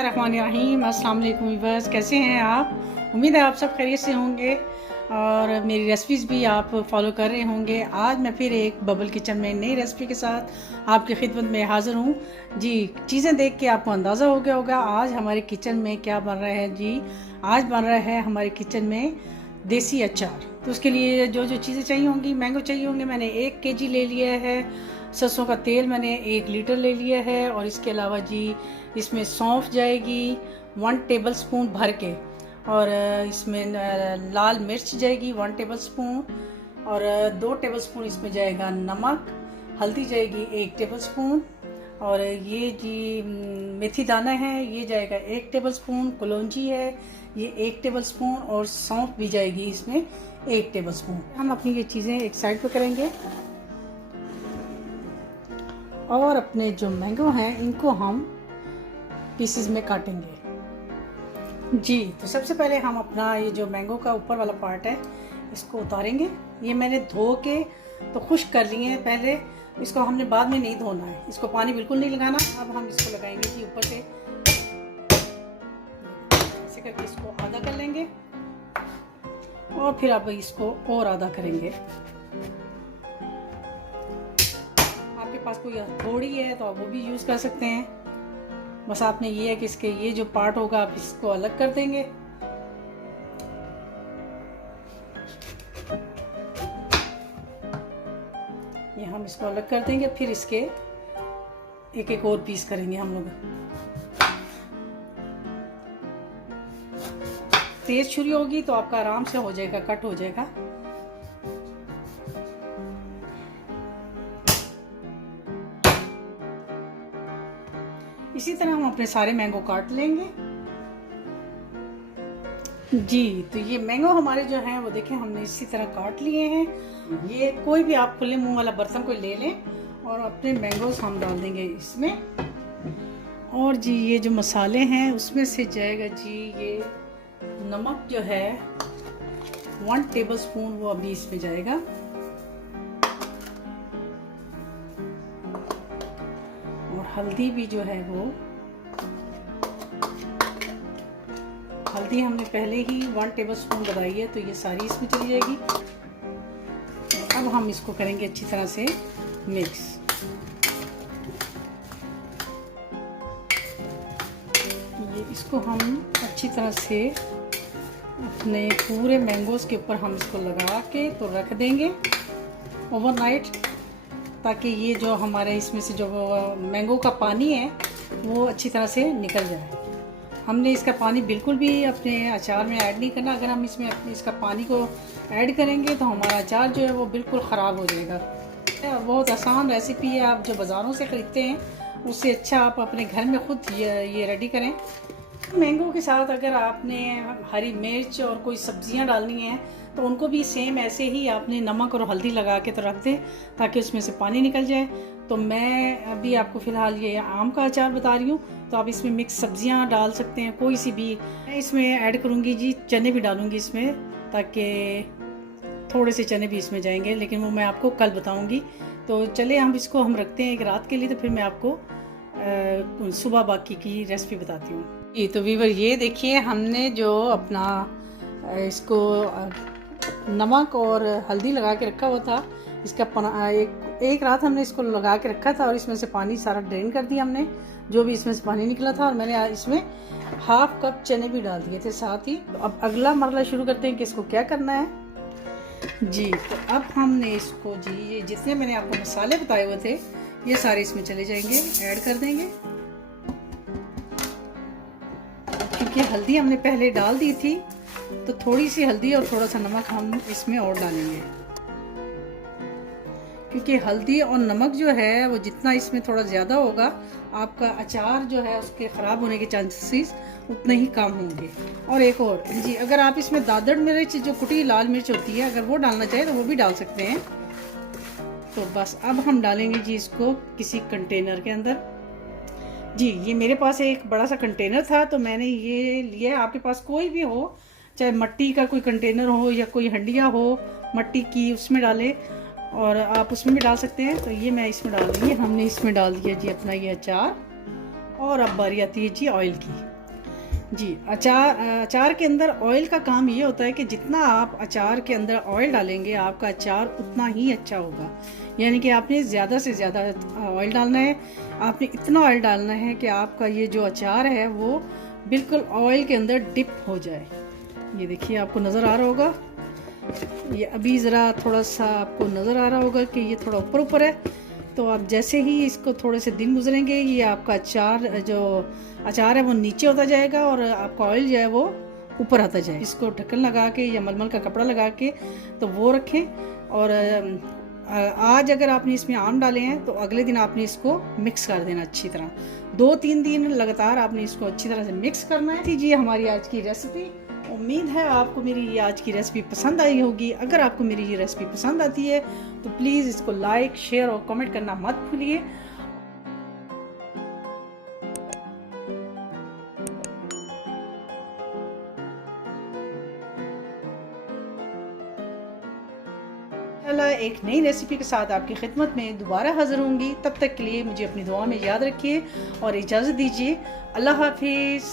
बिस्मिल्लाहिर्रहमानिर्रहीम। अस्सलाम वालेकुम व्यूअर्स, कैसे हैं आप? उम्मीद है आप सब खैरियत से होंगे और मेरी रेसिपीज़ भी आप फॉलो कर रहे होंगे। आज मैं फिर एक बबल किचन में नई रेसिपी के साथ आपकी खिदमत में हाज़िर हूँ। जी, चीज़ें देख के आपको अंदाज़ा हो गया होगा आज हमारे किचन में क्या बन रहा है। जी, आज बन रहा है हमारे किचन में देसी अचार। तो उसके लिए जो जो चीज़ें चाहिए होंगी, मैंगो चाहिए होंगे, मैंने 1 केजी ले लिया है। सरसों का तेल मैंने 1 लीटर ले लिया है और इसके अलावा जी इसमें सौंफ जाएगी 1 टेबल स्पून भर के, और इसमें लाल मिर्च जाएगी 1 टेबल स्पून, और 2 टेबल स्पून इसमें जाएगा नमक। हल्दी जाएगी 1 टेबल स्पून, और ये जी मेथी दाना है ये जाएगा 1 टेबल स्पून। कलौंजी है ये 1 टेबल स्पून, और सौंफ भी जाएगी इसमें 1 टेबल स्पून। हम अपनी ये चीज़ें एक साइड पे करेंगे और अपने जो मैंगो हैं इनको हम पीसेस में काटेंगे। जी, तो सबसे पहले हम अपना ये जो मैंगो का ऊपर वाला पार्ट है इसको उतारेंगे। ये मैंने धो के तो खुश्क कर लिए हैं पहले, इसको हमने बाद में नहीं धोना है, इसको पानी बिल्कुल नहीं लगाना। अब हम इसको लगाएंगे जी ऊपर से, ऐसे करके इसको आधा कर लेंगे और फिर अब इसको और आधा करेंगे। आपके पास कोई हथौड़ी है तो आप वो भी यूज़ कर सकते हैं। बस आपने ये है कि इसके ये जो पार्ट होगा आप इसको अलग कर देंगे। ये हम इसको अलग कर देंगे, फिर इसके एक एक और पीस करेंगे हम लोग। तेज छुरी होगी तो आपका आराम से हो जाएगा, कट हो जाएगा। इसी तरह हम अपने सारे मैंगो काट लेंगे। जी, तो ये मैंगो हमारे जो हैं वो देखें हमने इसी तरह काट लिए हैं। ये कोई भी आप खुले मुंह वाला बर्तन कोई ले लें और अपने मैंगोज हम डाल देंगे इसमें। और जी ये जो मसाले हैं उसमें से जाएगा जी ये नमक जो है 1 टेबल स्पून, वो अभी इसमें जाएगा। और हल्दी भी जो है वो, हल्दी हमने पहले ही 1 टेबल स्पून बताई है तो ये सारी इसमें चली जाएगी। अब हम इसको करेंगे अच्छी तरह से मिक्स। ये इसको हम अच्छी तरह से अपने पूरे मैंगोज के ऊपर हम इसको लगा के तो रख देंगे ओवरनाइट, ताकि ये जो हमारे इसमें से जो मैंगो का पानी है वो अच्छी तरह से निकल जाए। हमने इसका पानी बिल्कुल भी अपने अचार में ऐड नहीं करना। अगर हम इसमें अपने इसका पानी को ऐड करेंगे तो हमारा अचार जो है वो बिल्कुल ख़राब हो जाएगा। बहुत आसान रेसिपी है, आप जो बाज़ारों से ख़रीदते हैं उससे अच्छा आप अपने घर में ख़ुद ये रेडी करें। मैंगो के साथ अगर आपने हरी मिर्च और कोई सब्जियां डालनी हैं तो उनको भी सेम ऐसे ही आपने नमक और हल्दी लगा के तो रख दें ताकि उसमें से पानी निकल जाए। तो मैं अभी आपको फ़िलहाल ये आम का अचार बता रही हूँ, तो आप इसमें मिक्स सब्जियां डाल सकते हैं कोई सी भी। मैं इसमें ऐड करूँगी जी चने भी डालूँगी इसमें, ताकि थोड़े से चने भी इसमें जाएंगे, लेकिन वो मैं आपको कल बताऊँगी। तो चले हम इसको हम रखते हैं एक रात के लिए, तो फिर मैं आपको सुबह बाकी की रेसिपी बताती हूँ। ये तो वीवर ये देखिए हमने जो अपना इसको नमक और हल्दी लगा के रखा हुआ था, इसका एक रात हमने इसको लगा के रखा था और इसमें से पानी सारा ड्रेन कर दिया हमने, जो भी इसमें से पानी निकला था। और मैंने इसमें 1/2 कप चने भी डाल दिए थे साथ ही। अब अगला मरला शुरू करते हैं कि इसको क्या करना है। जी, तो अब हमने इसको जी ये जितने मैंने आपको मसाले बताए हुए थे ये सारे इसमें चले जाएंगे, ऐड कर देंगे। क्योंकि हल्दी हमने पहले डाल दी थी तो थोड़ी सी हल्दी और थोड़ा सा नमक हम इसमें और डालेंगे, क्योंकि हल्दी और नमक जो है वो जितना इसमें थोड़ा ज़्यादा होगा आपका अचार जो है उसके ख़राब होने के चांसेस उतने ही कम होंगे। और एक और जी, अगर आप इसमें दादड़ मिर्च जो कुटी लाल मिर्च होती है अगर वो डालना चाहे तो वो भी डाल सकते हैं। तो बस अब हम डालेंगे जी इसको किसी कंटेनर के अंदर। जी, ये मेरे पास एक बड़ा सा कंटेनर था तो मैंने ये लिया। आपके पास कोई भी हो, चाहे मिट्टी का कोई कंटेनर हो या कोई हंडिया हो मिट्टी की, उसमें डालें और आप उसमें भी डाल सकते हैं। तो ये मैं इसमें डाल दूँगी। हमने इसमें डाल दिया जी अपना ये अचार और अब बारी आती है जी ऑयल की। जी अचार के अंदर ऑयल का काम ये होता है कि जितना आप अचार के अंदर ऑयल डालेंगे आपका अचार उतना ही अच्छा होगा। यानी कि आपने ज़्यादा से ज़्यादा ऑयल डालना है। आपने इतना ऑयल डालना है कि आपका ये जो अचार है वो बिल्कुल ऑयल के अंदर डिप हो जाए। ये देखिए आपको नज़र आ रहा होगा, ये अभी ज़रा थोड़ा सा आपको नज़र आ रहा होगा कि ये थोड़ा ऊपर ऊपर है। तो आप जैसे ही इसको थोड़े से दिन गुजरेंगे ये आपका अचार है वो नीचे होता जाएगा और आपका ऑयल जो है वो ऊपर आता जाए। इसको ढक्कन लगा के या मलमल का कपड़ा लगा के तो वो रखें। और आज अगर आपने इसमें आम डाले हैं तो अगले दिन आपने इसको मिक्स कर देना अच्छी तरह। 2-3 दिन लगातार आपने इसको अच्छी तरह से मिक्स करना है। जी हमारी आज की रेसिपी, उम्मीद है आपको मेरी ये आज की रेसिपी पसंद आई होगी। अगर आपको मेरी ये रेसिपी पसंद आती है तो प्लीज़ इसको लाइक, शेयर और कमेंट करना मत भूलिए। एक नई रेसिपी के साथ आपकी खिदमत में दोबारा हाजिर होंगी। तब तक के लिए मुझे अपनी दुआ में याद रखिए और इजाज़त दीजिए। अल्लाह हाफिज़।